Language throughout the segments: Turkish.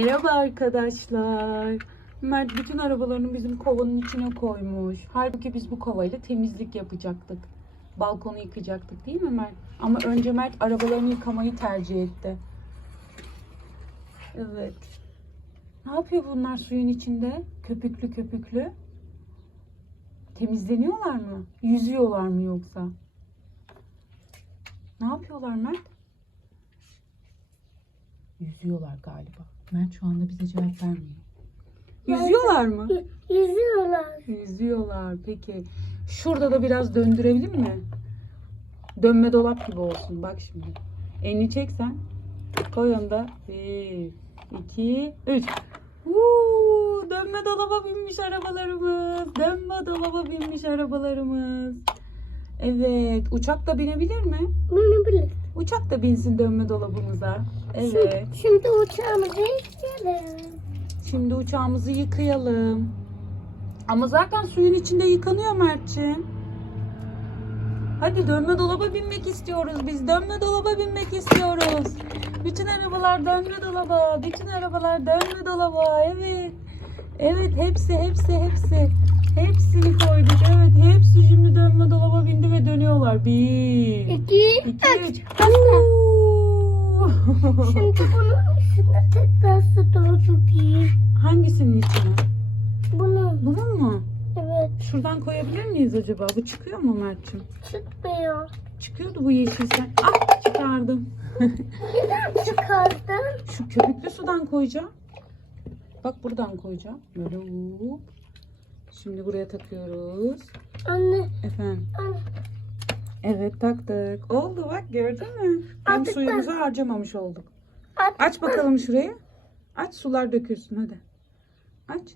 Merhaba arkadaşlar. Mert bütün arabalarını bizim kovanın içine koymuş. Halbuki biz bu kovayla temizlik yapacaktık. Balkonu yıkayacaktık değil mi Mert? Ama önce Mert arabalarını yıkamayı tercih etti. Evet. Ne yapıyor bunlar suyun içinde? Köpüklü köpüklü. Temizleniyorlar mı? Yüzüyorlar mı yoksa? Ne yapıyorlar Mert? Yüzüyorlar galiba. Mert şu anda bize cevap vermiyor. Yüzüyorlar mı? Yüzüyorlar. Yüzüyorlar. Peki. Şurada da biraz döndürelim mi? Dönme dolap gibi olsun. Bak şimdi. Elini çeksen. Koy onu da. Bir, iki, üç. Uuu, dönme dolaba binmiş arabalarımız. Dönme dolaba binmiş arabalarımız. Evet. Uçak da binebilir mi? Bunu bilir. Uçak da binsin dönme dolabımıza. Evet. Şimdi uçağımızı isteyelim. Şimdi uçağımızı yıkayalım. Ama zaten suyun içinde yıkanıyor Mert'ciğim. Hadi dönme dolaba binmek istiyoruz biz. Dönme dolaba binmek istiyoruz. Bütün arabalar dönme dolaba. Bütün arabalar dönme dolaba. Evet. Evet hepsi hepsi hepsi. Hepsini koyduk. Evet hepsi şimdi dönme dolaba bindi dönüyorlar. Bir, İki, iki, üç. Şimdi bunun üstüne tekrar su doldurayım. Hangisinin içine? Bunun. Bunun mu? Evet. Şuradan koyabilir miyiz acaba? Bu çıkıyor mu Mert'ciğim? Çıkmıyor. Çıkıyordu bu yeşil sen. Ah çıkardım. Neden çıkardın? Şu köpüklü sudan koyacağım. Bak buradan koyacağım. Böyle hop. Şimdi buraya takıyoruz. Anne. Efendim. anne. Evet taktık. Oldu bak gördün mü? Hem Artık suyumuzu harcamamış olduk. At- Aç bakalım şurayı. Aç sular dökülsün hadi. Aç.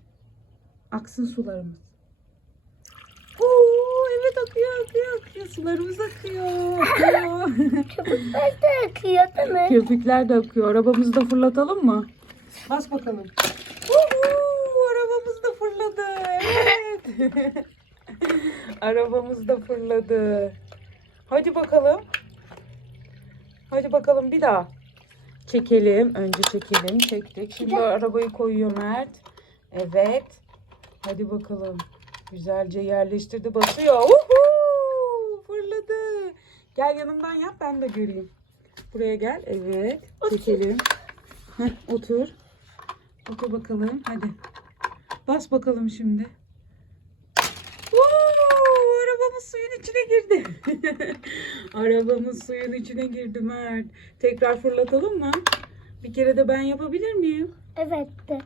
Aksın sularımız. Oo, evet akıyor akıyor akıyor. Sularımız akıyor. akıyor. Köpükler de akıyor değil mi? Köpükler de akıyor. Arabamızı da fırlatalım mı? Bas bakalım. Uhu, arabamız da fırladı. Evet. arabamız da fırladı. Hadi bakalım. Hadi bakalım bir daha. Çekelim. Önce çekelim. Çektik. Şimdi arabayı koyuyor Mert. Evet. Hadi bakalım. Güzelce yerleştirdi. Basıyor. Uhu, fırladı. Gel yanımdan yap ben de göreyim. Buraya gel. Evet. Çekelim. Heh, otur. Otur bakalım. Hadi. Bas bakalım şimdi. Oo, arabamız suyun içine girdi. arabamız suyun içine girdi Mert. Tekrar fırlatalım mı? Bir kere de ben yapabilir miyim? Evet de.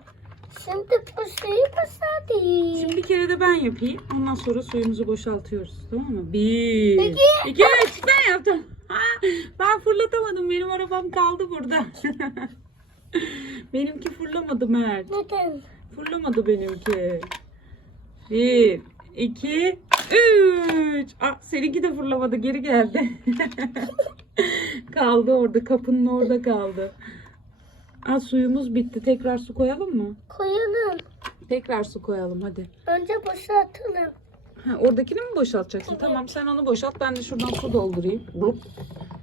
Şimdi bu suyu basayım. Şimdi bir kere de ben yapayım. Ondan sonra suyumuzu boşaltıyoruz. Tamam mı? Bir, İki. iki, üç. Ben yaptım. Ha, ben fırlatamadım. Benim arabam kaldı burada. Benimki fırlamadı Mert. Neden? Fırlamadı benimki. Bir, iki, üç. Aa, seninki de fırlamadı. Geri geldi. kaldı orada. Kapının orada kaldı. Aa, suyumuz bitti. Tekrar su koyalım mı? Koyalım. Tekrar su koyalım hadi. Önce boşaltalım. Ha, oradakini mi boşaltacaksın? Tamam sen onu boşalt. Ben de şuradan su doldurayım. Uluk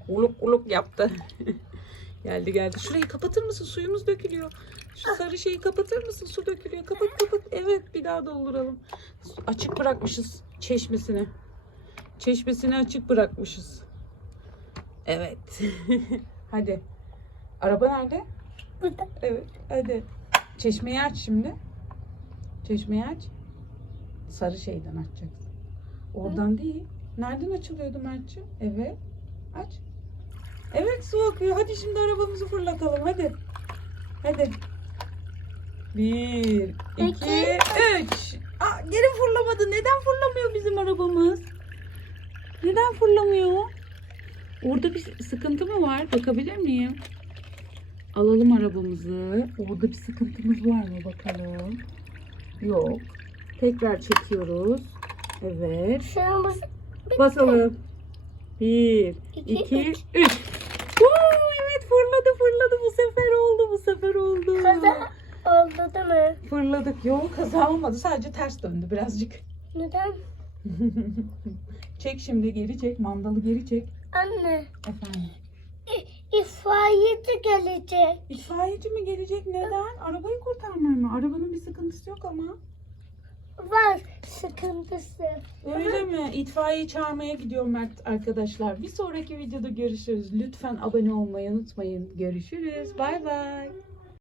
uluk uluk yaptı. geldi geldi. Şurayı kapatır mısın? Suyumuz dökülüyor. Şu sarı şeyi kapatır mısın? Su dökülüyor. Kapat kapat. Evet bir daha dolduralım. Açık bırakmışız çeşmesini. Çeşmesini açık bırakmışız. Evet. hadi. Araba nerede? Burada. Evet. Hadi. Çeşmeyi aç şimdi. Çeşmeyi aç. Sarı şeyden açacaksın. Oradan değil. Nereden açılıyordu Mert'ciğim? Evet. Aç. Evet su akıyor. Hadi şimdi arabamızı fırlatalım. Hadi. Hadi. Bir, iki, üç. Aa, geri fırlamadı. Neden fırlamıyor bizim arabamız? Neden fırlamıyor? Orada bir sıkıntı mı var? Bakabilir miyim? Alalım arabamızı. Orada bir sıkıntımız var mı bakalım? Yok. Tekrar çekiyoruz. Evet. Suyumuz Basalım. Bir, İki, iki, üç. üç. Oo, evet fırladı fırladı. Bu sefer oldu. Bu sefer oldu. kaza oldu değil mi? Fırladık. Yok kaza olmadı. Sadece ters döndü birazcık. Neden? çek şimdi geri çek. Mandalı geri çek. Anne. Efendim. İtfaiyeci gelecek. İtfaiyeci mi gelecek? Neden? Arabayı kurtarmaya mı? Arabanın bir sıkıntısı yok ama. Var sıkıntısı. Öyle mi? İtfaiye çağırmaya gidiyor Mert arkadaşlar. Bir sonraki videoda görüşürüz. Lütfen abone olmayı unutmayın. Görüşürüz. Bay bay.